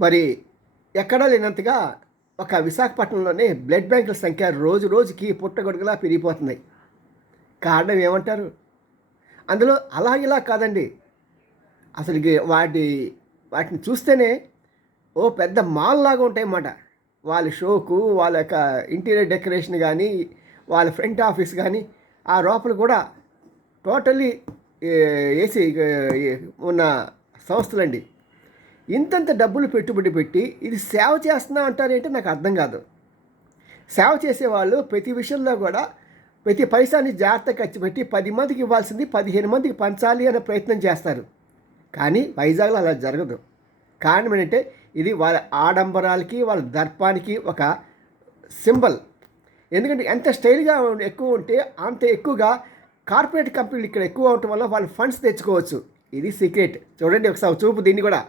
మరి ఎక్కడా లేనంతగా ఒక విశాఖపట్నంలోనే బ్లడ్ బ్యాంకుల సంఖ్య రోజు రోజుకి పుట్టగొడుగులా పెరిగిపోతున్నాయి. కారణం ఏమంటారు? అందులో అలా ఇలా కాదండి. అసలుకి వాటిని చూస్తేనే ఓ పెద్ద మాల్ లాగా ఉంటాయన్నమాట. వాళ్ళ షోకు, వాళ్ళ యొక్క ఇంటీరియర్ డెకరేషన్ గానీ, వాళ్ళ ఫ్రంట్ ఆఫీస్ గానీ, ఆ లోపల కూడా టోటల్లీ ఏసీ ఉన్న సంస్థలండి. ఇంతంత డబ్బులు పెట్టుబడి పెట్టి ఇది సేవ చేస్తున్నా అంటారేంటి నాకు అర్థం కాదు. సేవ చేసేవాళ్ళు ప్రతి విషయంలో కూడా ప్రతి పైసాని జాగ్రత్తగా ఖర్చు పెట్టి 10 మందికి ఇవ్వాల్సింది 15 మందికి పంచాలి అనే ప్రయత్నం చేస్తారు. కానీ వైజాగ్లో అలా జరగదు. కారణం ఏంటంటే ఇది వాళ్ళ ఆడంబరాలకి, వాళ్ళ దర్పానికి ఒక సింబల్. ఎందుకంటే ఎంత స్టైల్గా ఎక్కువ ఉంటే అంత ఎక్కువగా కార్పొరేట్ కంపెనీలు ఇక్కడ ఎక్కువ అవటం వల్ల వాళ్ళు ఫండ్స్ తెచ్చుకోవచ్చు. ఇది సీక్రెట్. చూడండి ఒకసారి చూపు దీన్ని కూడా.